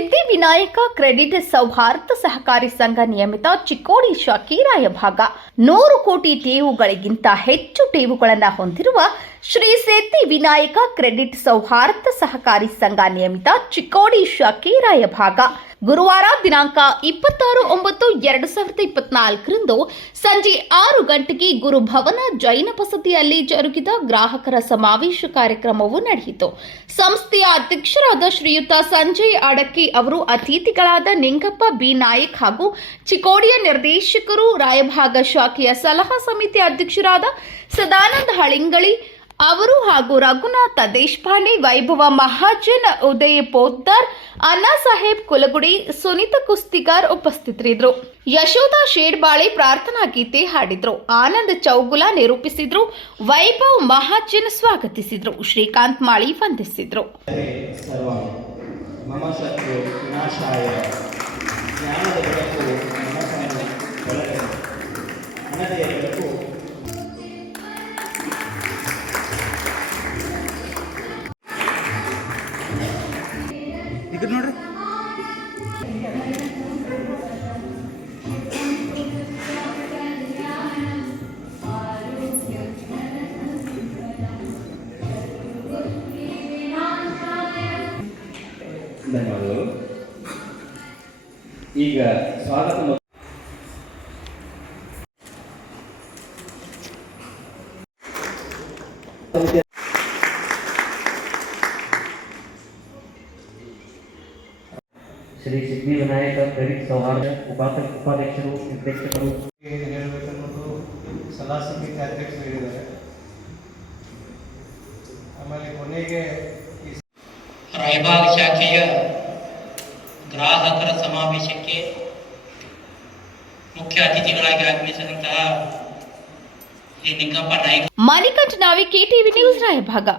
Vinayaka, credit ಸೌಹಾರ್ದ ಸಹಕಾರಿ ಸಂಘ ನಿಯಮಿತ ಚಿಕ್ಕೋಡಿ ಶಾಕೀರಾಯ ಭಾಗ. ನೂರು ಕೋಟಿ ಠೇವುಗಳಿಗಿಂತ ಹೆಚ್ಚು ಟೇವುಗಳನ್ನು ಹೊಂದಿರುವ ಶ್ರೀ ಸೇತಿ ವಿನಾಯಕ, ಕ್ರೆಡಿಟ್ ಸೌಹಾರ್ದ ಸಹಕಾರಿ ಸಂಘ ನಿಯಮಿತ ಚಿಕ್ಕೋಡಿ ಶಾಕೀರಾಯ ಭಾಗ. ಗುರುವಾರ ದಿನಾಂಕ ಇಪ್ಪತ್ತಾರು ಒಂಬತ್ತು ಎರಡು ಸಾವಿರದ ಇಪ್ಪತ್ನಾಲ್ಕರಂದು ಸಂಜೆ ಆರು ಗಂಟೆಗೆ ಗುರುಭವನ ಜೈನ ಬಸದಿಯಲ್ಲಿ ಜರುಗಿದ ಗ್ರಾಹಕರ ಸಮಾವೇಶ ಕಾರ್ಯಕ್ರಮವು ನಡೆಯಿತು. ಸಂಸ್ಥೆಯ ಅಧ್ಯಕ್ಷರಾದ ಶ್ರೀಯುತ ಸಂಜಯ್ ಅಡಕ್ಕಿ ಅವರು ಅತಿಥಿಗಳಾದ ನಿಂಗಪ್ಪ ಬಿ. ನಾಯಕ್ ಹಾಗೂ ಚಿಕೋಡಿಯ ನಿರ್ದೇಶಕರು ರಾಯಭಾಗ ಶಾಖೆಯ ಸಲಹಾ ಸಮಿತಿ ಅಧ್ಯಕ್ಷರಾದ ಸದಾನಂದ ಹಳಿಂಗಳಿ ಅವರು ಹಾಗೂ ರಘುನಾಥ ದೇಶಪಾಂಡೆ, ವೈಭವ ಮಹಾಜನ್, ಉದಯ ಪೋದ್ದಾರ್, ಅಣ್ಣಾ ಸಾಹೇಬ್ ಕುಲಗುಡಿ, ಸುನೀತಾ ಕುಸ್ತಿಗಾರ್ ಉಪಸ್ಥಿತರಿದ್ದರು. ಯಶೋಧ ಶೇಡ್ಬಾಳೆ ಪ್ರಾರ್ಥನಾ ಗೀತೆ ಹಾಡಿದ್ರು. ಆನಂದ್ ಚೌಗುಲ ನಿರೂಪಿಸಿದ್ರು. ವೈಭವ್ ಮಹಾಜನ್ ಸ್ವಾಗತಿಸಿದ್ರು. ಶ್ರೀಕಾಂತ್ ಮಾಳಿ ವಂದಿಸಿದ್ರು. ಜ್ಞಾನದ ಇದು ನೋಡ್ರಿ. ಈಗ ಸ್ವಾಗತ ಶ್ರೀ ಸಿದ್ಧಿವಿನಾಯಕ ಕ್ರೆಡಿಟ್ ಸೌಹಾರ್ದ ಉಪಾಧ ಉಪಾಧ್ಯಕ್ಷರು ನಿರ್ದೇಶಕರು ಹೇಳಬೇಕನ್ನೋದು ಸಲಹಾ ಸಮಿತಿ ಅಧ್ಯಕ್ಷರು ಹೇಳಿದ್ದಾರೆ ಆಮೇಲೆ ಕೊನೆಗೆ ಈ ರಾಯಬಾಗ್ ಶಾಖೆಯ ಗ್ರಾಹಕರ ಸಮಾವೇಶಕ್ಕೆ ಮುಖ್ಯ ಅತಿಥಿಗಳಾಗಿ ಆಗಮಿಸಿದಂತಹ ಈ ನಿಂಗಪ್ಪ ನಾಯ್ಕ ಮಣಿಕಂಠ ನಾವಿ ಕೆಟಿವಿ ನ್ಯೂಸ್ ರಾಯಭಾಗ